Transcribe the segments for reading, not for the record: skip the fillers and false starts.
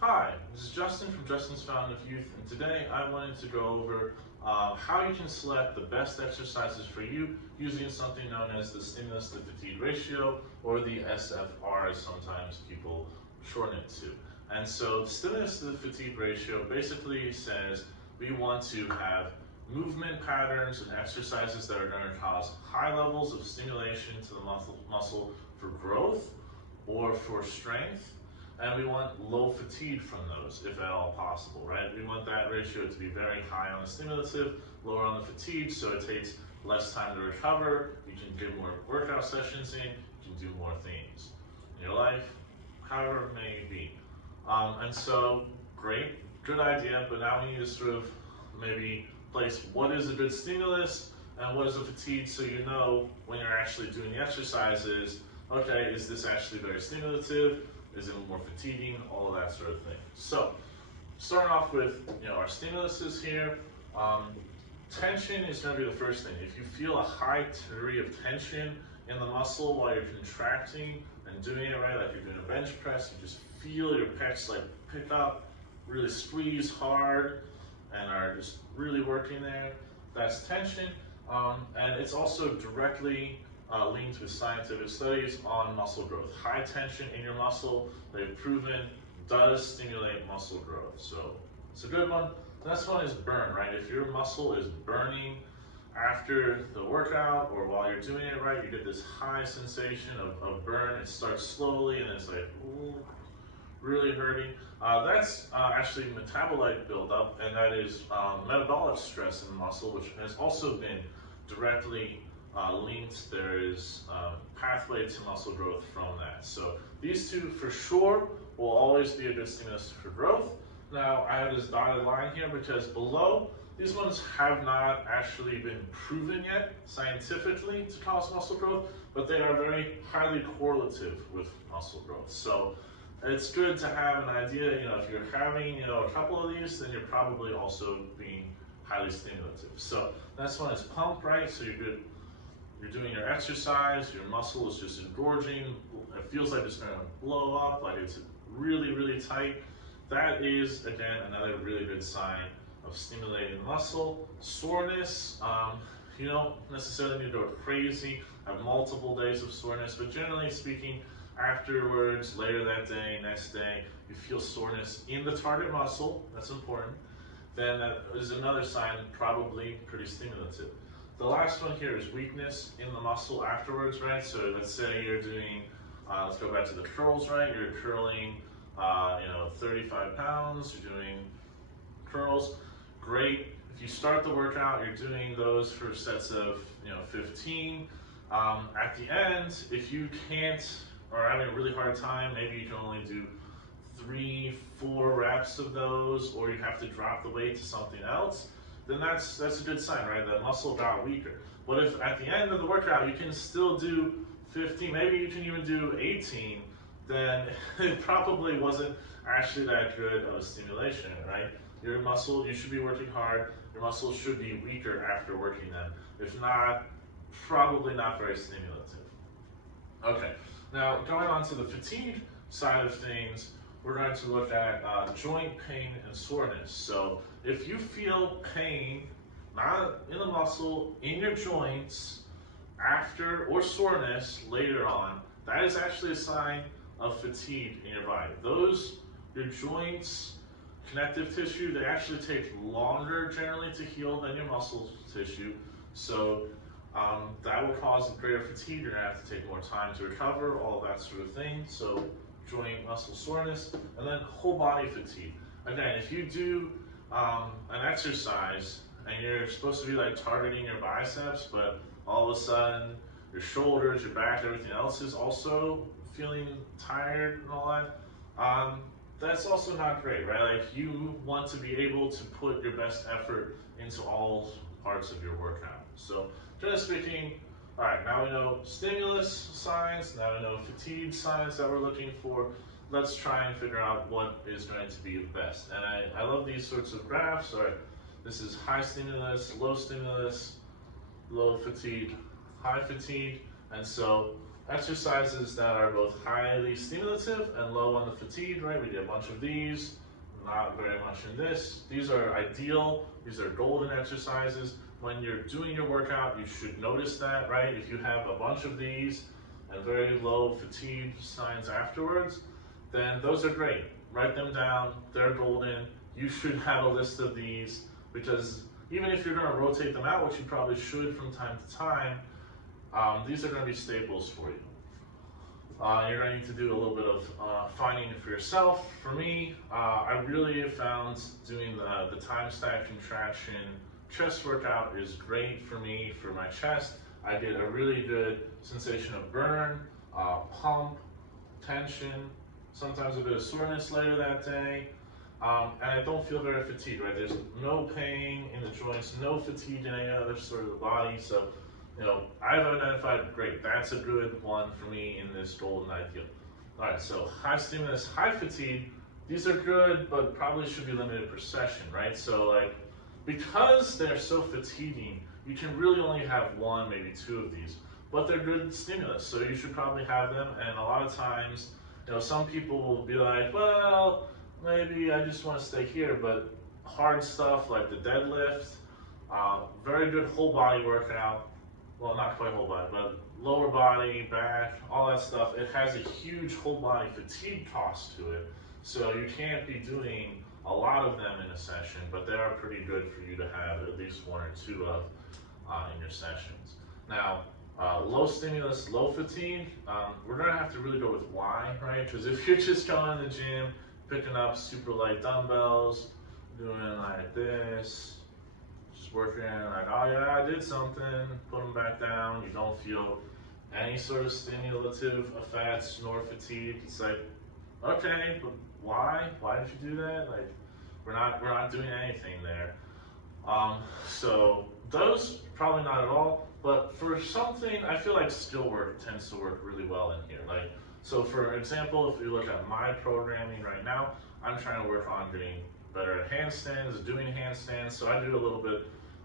Hi, this is Justin from Justin's Fountain of Youth, and today I wanted to go over how you can select the best exercises for you using something known as the stimulus to fatigue ratio, or the SFR as sometimes people shorten it to. And so the stimulus to fatigue ratio basically says we want to have movement patterns and exercises that are going to cause high levels of stimulation to the muscle for growth or for strength, and we want low fatigue from those, if at all possible, right? We want that ratio to be very high on the stimulative, lower on the fatigue, so it takes less time to recover, you can get more workout sessions in, you can do more things in your life, however it may be. And so, great, good idea, but now we need to sort of maybe place what is a good stimulus and what is a fatigue, so you know when you're actually doing the exercises, okay, is this actually very stimulative? Is it more fatiguing? All of that sort of thing. So, starting off with our stimuluses here, tension is going to be the first thing. If you feel a high degree of tension in the muscle while you're contracting and doing it right, like you're doing a bench press, you just feel your pecs like pick up, really squeeze hard, and are just really working there. That's tension, and it's also directly linked with scientific studies on muscle growth. High tension in your muscle, they've proven, does stimulate muscle growth. So it's a good one. The next one is burn, right? If your muscle is burning after the workout or while you're doing it right, you get this high sensation of burn. It starts slowly and it's like, ooh, really hurting. That's actually metabolite buildup, and that is metabolic stress in the muscle, which has also been directly linked. There is pathway to muscle growth from that. So these two for sure will always be a good stimulus for growth. Now I have this dotted line here because below, these ones have not actually been proven yet scientifically to cause muscle growth, but they are very highly correlative with muscle growth. So it's good to have an idea, if you're having, a couple of these, then you're probably also being highly stimulative. So next one is pump, right? So you're doing your exercise, your muscle is just engorging, it feels like it's going to blow up, like it's really, really tight. That is, again, another really good sign of stimulating muscle. Soreness, you don't necessarily need to go crazy, have multiple days of soreness, but generally speaking, afterwards, later that day, next day, you feel soreness in the target muscle, that's important, then that is another sign, probably pretty stimulative. The last one here is weakness in the muscle afterwards, right? So let's say you're doing, let's go back to the curls, right? You're curling, 35 pounds, you're doing curls, great. If you start the workout, you're doing those for sets of, 15. At the end, if you can't, or having a really hard time, maybe you can only do 3-4 reps of those, or you have to drop the weight to something else, then that's a good sign, right? The muscle got weaker. But if at the end of the workout you can still do 15, maybe you can even do 18, then it probably wasn't actually that good of a stimulation, right? Your muscle, you should be working hard, your muscles should be weaker after working them. If not, probably not very stimulative. Okay, now going on to the fatigue side of things, we're going to look at joint pain and soreness. So if you feel pain, not in the muscle, in your joints, after, or soreness later on, that is actually a sign of fatigue in your body. Your joints, connective tissue, they actually take longer generally to heal than your muscle tissue. So that will cause greater fatigue. You're going to have to take more time to recover, all of that sort of thing. So joint muscle soreness, and then whole body fatigue. Again, if you do an exercise and you're supposed to be like targeting your biceps, but all of a sudden your shoulders, your back, everything else is also feeling tired and all that, that's also not great, right? Like you want to be able to put your best effort into all parts of your workout. So generally speaking, all right, now we know stimulus signs, now we know fatigue signs that we're looking for. Let's try and figure out what is going to be the best. And I love these sorts of graphs. All right, this is high stimulus, low fatigue, high fatigue. And so exercises that are both highly stimulative and low on the fatigue, right? We did a bunch of these, not very much in this. These are ideal, these are golden exercises. When you're doing your workout, you should notice that, right? If you have a bunch of these and very low fatigue signs afterwards, then those are great. Write them down, they're golden. You should have a list of these, because even if you're gonna rotate them out, which you probably should from time to time, these are going to be staples for you. You're going to need to do a little bit of finding it for yourself. For me, I really have found doing the time stack contraction chest workout is great for me, for my chest. I get a really good sensation of burn, pump, tension, sometimes a bit of soreness later that day. And I don't feel very fatigued, right? There's no pain in the joints, no fatigue in any other sort of the body. So, I've identified, great, that's a good one for me in this golden ideal. All right, so high stimulus, high fatigue, these are good, but probably should be limited per session, right? So because they're so fatiguing, you can really only have one, maybe two of these, but they're good stimulus, so you should probably have them. And a lot of times, some people will be like, well, maybe I just want to stay here, but hard stuff like the deadlift, very good whole body workout. Well, not quite whole body, but lower body, back, all that stuff. It has a huge whole body fatigue cost to it. So you can't be doing a lot of them in a session, but they are pretty good for you to have at least one or two of in your sessions. Now, low stimulus, low fatigue, we're gonna have to really go with why, right? Because if you're just going to the gym, picking up super light dumbbells, doing like this, working like, oh yeah, I did something, put them back down, you don't feel any sort of stimulative effects nor fatigue. It's like, okay, but why? Why did you do that? Like, we're not doing anything there. So those probably not at all, but for something, I feel like skill work tends to work really well in here. So for example, if you look at my programming right now, I'm trying to work on getting better at handstands, doing handstands. So I do a little bit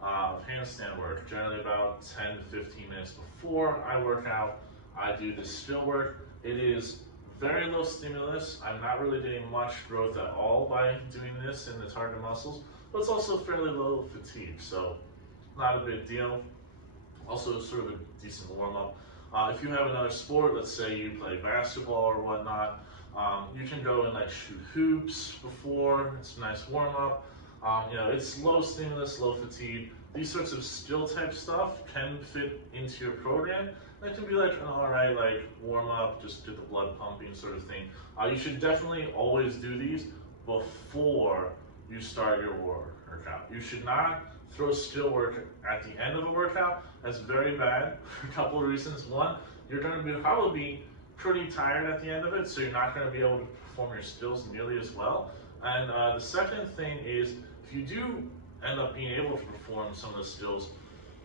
of handstand work, generally about 10 to 15 minutes before I work out. I do this still work. It is very low stimulus. I'm not really getting much growth at all by doing this in the target muscles, but it's also fairly low fatigue, so not a big deal. Also sort of a decent warm-up. If you have another sport, let's say you play basketball or whatnot, you can go and shoot hoops before. It's a nice warm-up. It's low stimulus, low fatigue. These sorts of skill type stuff can fit into your program. That can be an alright warm-up, just get the blood pumping sort of thing. You should definitely always do these before you start your workout. You should not throw skill work at the end of a workout. That's very bad for a couple of reasons. One, you're going to probably be pretty tired at the end of it, so you're not going to be able to perform your skills nearly as well. And the second thing is, if you do end up being able to perform some of the skills,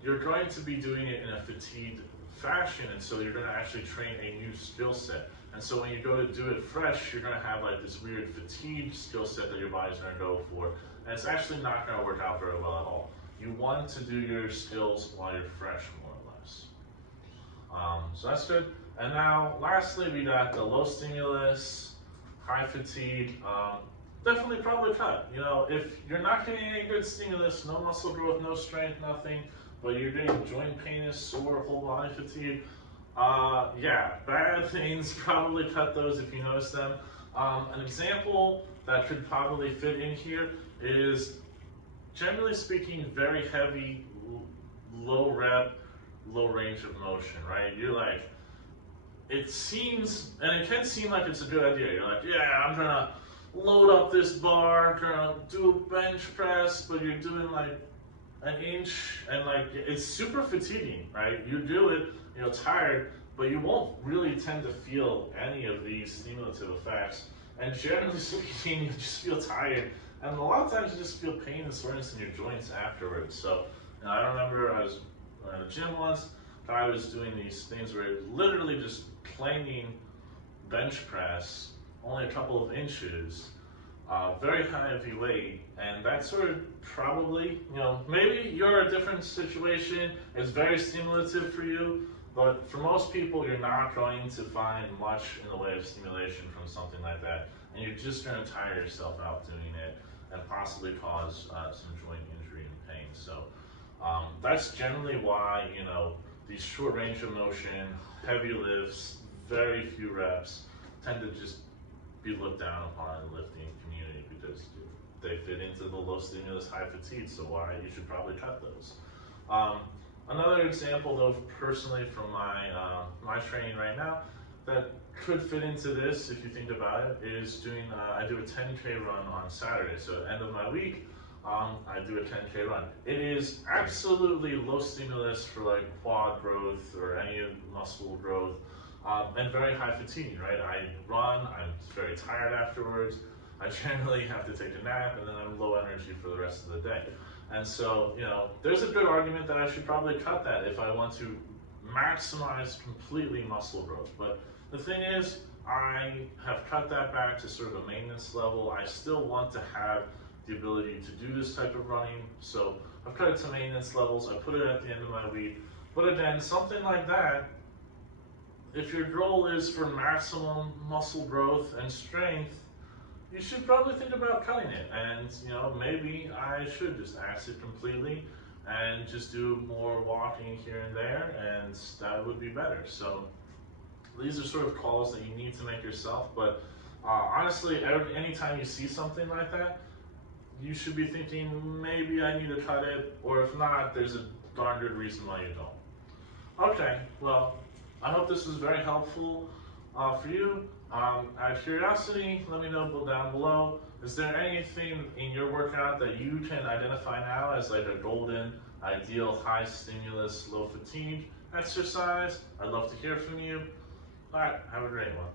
you're going to be doing it in a fatigued fashion, and so you're going to actually train a new skill set. And so when you go to do it fresh, you're going to have this weird fatigued skill set that your body's going to go for, and it's actually not going to work out very well at all. You want to do your skills while you're fresh, more or less. So that's good. And now, lastly, we got the low stimulus, high fatigue. Definitely probably cut. If you're not getting any good stimulus, no muscle growth, no strength, nothing, but you're getting joint pain, sore, whole body fatigue, yeah, bad things, probably cut those if you notice them. An example that could probably fit in here is, generally speaking, very heavy, low rep, low range of motion, right? You're it seems, and it can seem like it's a good idea. You're yeah, I'm gonna load up this bar, gonna do a bench press, but you're doing an inch, and it's super fatiguing, right? You do it, tired, but you won't really tend to feel any of these stimulative effects. And generally speaking, you just feel tired. And a lot of times you just feel pain and soreness in your joints afterwards. So I remember I was at a gym once, I was doing these things where literally just planing bench press, only a couple of inches, very heavy weight, and that sort of probably, maybe you're a different situation, it's very stimulative for you, But for most people, you're not going to find much in the way of stimulation from something like that, and you're just going to tire yourself out doing it and possibly cause some joint injury and pain. So that's generally why, these short range of motion, heavy lifts, very few reps tend to just be looked down upon in the lifting community because they fit into the low stimulus, high fatigue. So you should probably cut those. Another example, though, personally from my training right now, that could fit into this, if you think about it, is doing. I do a 10K run on Saturday. So at the end of my week, I do a 10K run. It is absolutely low stimulus for like quad growth or any muscle growth, and very high fatigue. Right? I run. I'm very tired afterwards. I generally have to take a nap, and then I'm low energy for the rest of the day. And so, there's a good argument that I should probably cut that if I want to maximize completely muscle growth. But the thing is, I have cut that back to sort of a maintenance level. I still want to have the ability to do this type of running. So I've cut it to maintenance levels. I put it at the end of my week. But again, something like that, if your goal is for maximum muscle growth and strength, you should probably think about cutting it. And maybe I should just axe it completely and just do more walking here and there, and that would be better. So these are sort of calls that you need to make yourself. But honestly, anytime you see something like that, you should be thinking, maybe I need to cut it, or if not, there's a darn good reason why you don't. Okay, well, I hope this was very helpful for you. Out of curiosity, let me know down below. Is there anything in your workout that you can identify now as like a golden, ideal, high stimulus, low fatigue exercise? I'd love to hear from you. All right, have a great one.